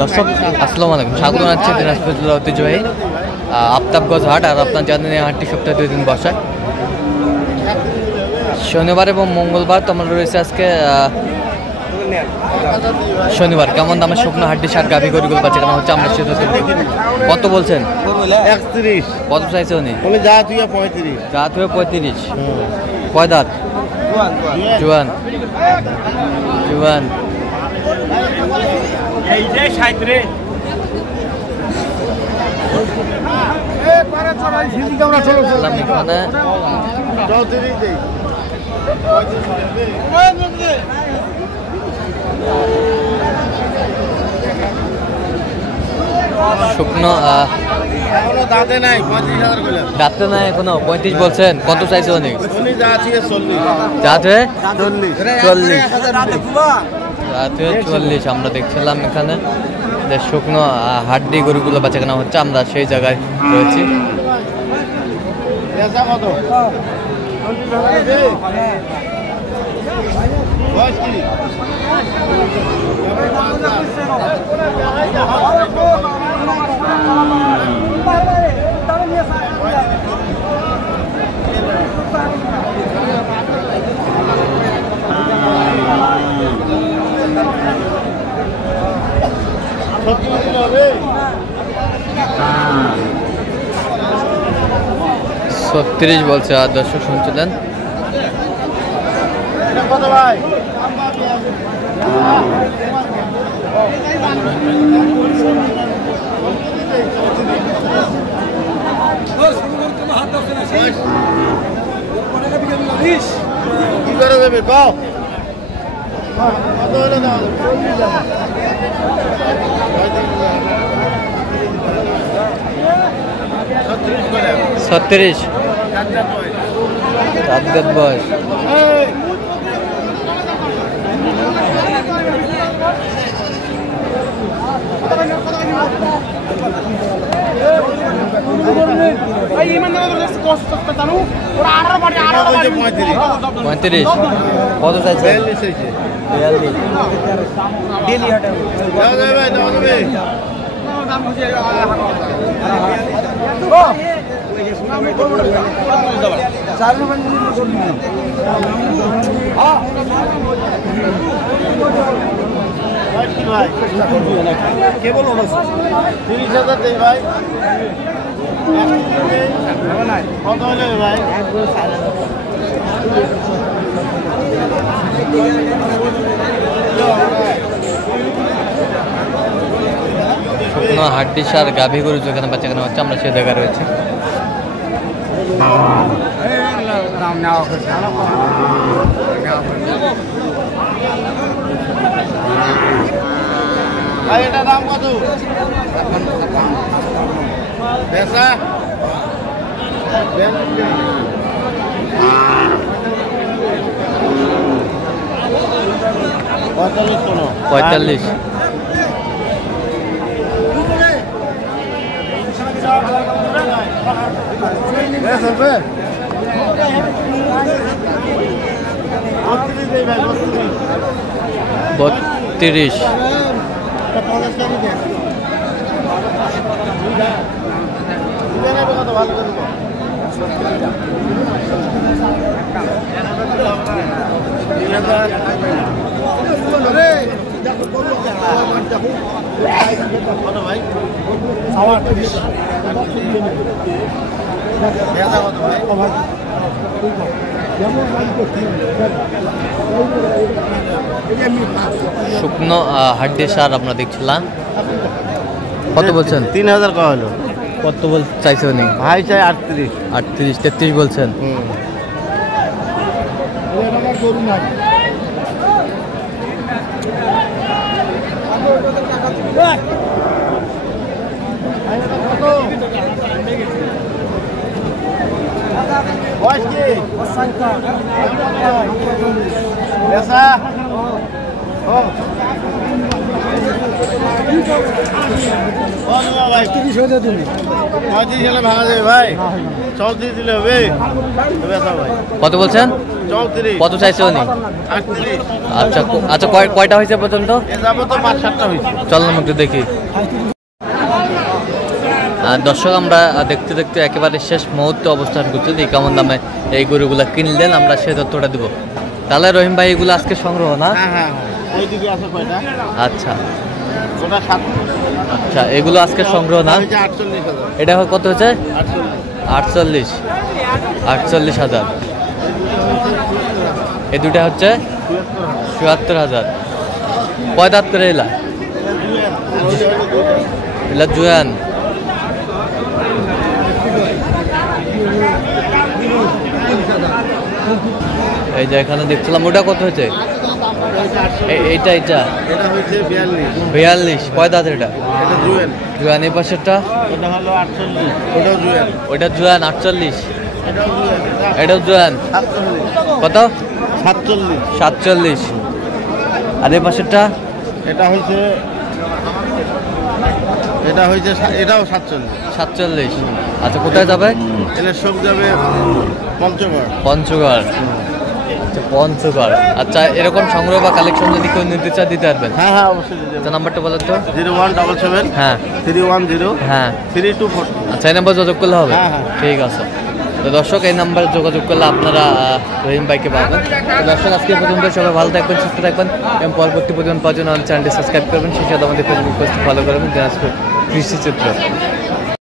দর্শক আসসালামু আলাইকুম, স্বাগত জানাচ্ছি দিনাজপুর জেলা ঐতিহ্যবাহী আফতাবগঞ্জ হাট। আর আপনার জানেন এই হাটটি সপ্তাহে 2 দিন বসে, শনিবার এবং মঙ্গলবার। তো আমরা রয়েছে আজকে শনিবার। কেমন দামে শুকনো হাড্ডি সার গাভী গরুগুলো পাচ্ছে কেন হচ্ছে আমরা সেটা কত বলছেন? 31। কত চাইছে উনি? যা তুই 35। যা তুই 35। কয় দাঁত? জোয়ান জোয়ান। এই যে 60 রে এখানে 34 শুকনো দাঁতে নাই 35,000 করে। দাঁতে নাই এখনো 35 বলছেন। কত চাইছে উনি? উনি যা আছে 40। যাতে 40। 40 আমরা দেখছিলাম এখানে যে শুকনো হাড্ডি গরুগুলো বাচ্চা কেনা হচ্ছে, আমরা সেই জায়গায় রয়েছি। ছত্রিশ বলছে। আর দর্শক শুনছিলেন কি করে দেবে কও? 36 রাত বয়স। পঁয়ত্রিশ। কত চাইছে? 42। কেবল 30,000 দেই ভাই। কত হলে ভাই? শুকনো হাড্ডি সার গাভী গরু যেখানে বাচ্চা কেনা হচ্ছে, আমরা সে জায়গায় রয়েছে। এটা দাম কত? বেচা 45। বত্রিশ। শুকনো হাড্ডি সার আমরা দেখছিলাম। কত বলছেন? 3,000 কয়া হলো। কত বল চাইছে উনি? ভাই চাই 38। 38। 33 বলছেন। ভাই 30 হয়ে তুমি 35 হলে ভাঙা যাবে ভাই 34 দিলে হবে বেচা ভাই কত বলছেন? 34 কত চাইছে উনি? 38 আচ্ছা আচ্ছা কয়টা হয়েছে পর্যন্ত? এ যাবো তো 5-7টা হয়েছে। চলুন একটু দেখি। দর্শক আমরা দেখতে দেখতে একেবারে শেষ মুহূর্তে অবস্থান করছি যে কেমন দামে এই গরুগুলা কিনলেন আমরা সেই তথ্যটা দিব। তাহলে রহিম ভাই এগুলো আজকে সংগ্রহ না? হ্যাঁ ওইদিকে আছে কয়টা? আচ্ছা ওটা 7 আচ্ছা এগুলো আজকে সংগ্রহ না? 48,000 এটা কত হচ্ছে? 48 48,000। এই দুটা হচ্ছে ৭৪,000। কয় দাঁত করে এলা? এলা জুয়ান। এই যে এখানে দেখছিলাম ওটা কত হয়েছে? এইটা এটা হচ্ছে 42। কয় দাঁত এটা? এটা জুয়েল জুয়ান। এই পাশেরটা এটা হলো 48 ওটাও জুয়েল ওইটা জুয়ান 48। এটাও জুয়েল এটাও জুয়ান। 47 কত? 47। আর এই পাশেরটা? এটা হচ্ছে এটাও 47। আচ্ছা কোথায় যাবে? এটা সব যাবে পঞ্চগড়। পঞ্চগড়। আচ্ছা পঞ্চগড়। আচ্ছা এরকম সংগ্রহ বা কালেকশন যদি কেউ নিতে চায় দিতে পারবেন? হ্যাঁ অবশ্যই দিতে তো নাম্বারটা বলেন তো। 0177 হ্যাঁ 310 হ্যাঁ 3240। আচ্ছা এই নাম্বার যোগাযোগ করলে হবে? হ্যাঁ। ঠিক আছে। তো দর্শক এই নাম্বারে যোগাযোগ করলে আপনারা রহিম ভাইকে পাবেন। তো দর্শক আজকে পর্যন্ত সবাই ভালো থাকবেন, সুস্থ থাকবেন এবং পরবর্তী পর্যন্ত পাওয়ার জন্য চ্যানেলটি সাবস্ক্রাইব করবেন। সেই সাথে আমাদের ফেসবুক পেজটি ফলো করবেন দিনাজপুর কৃষি চিত্র।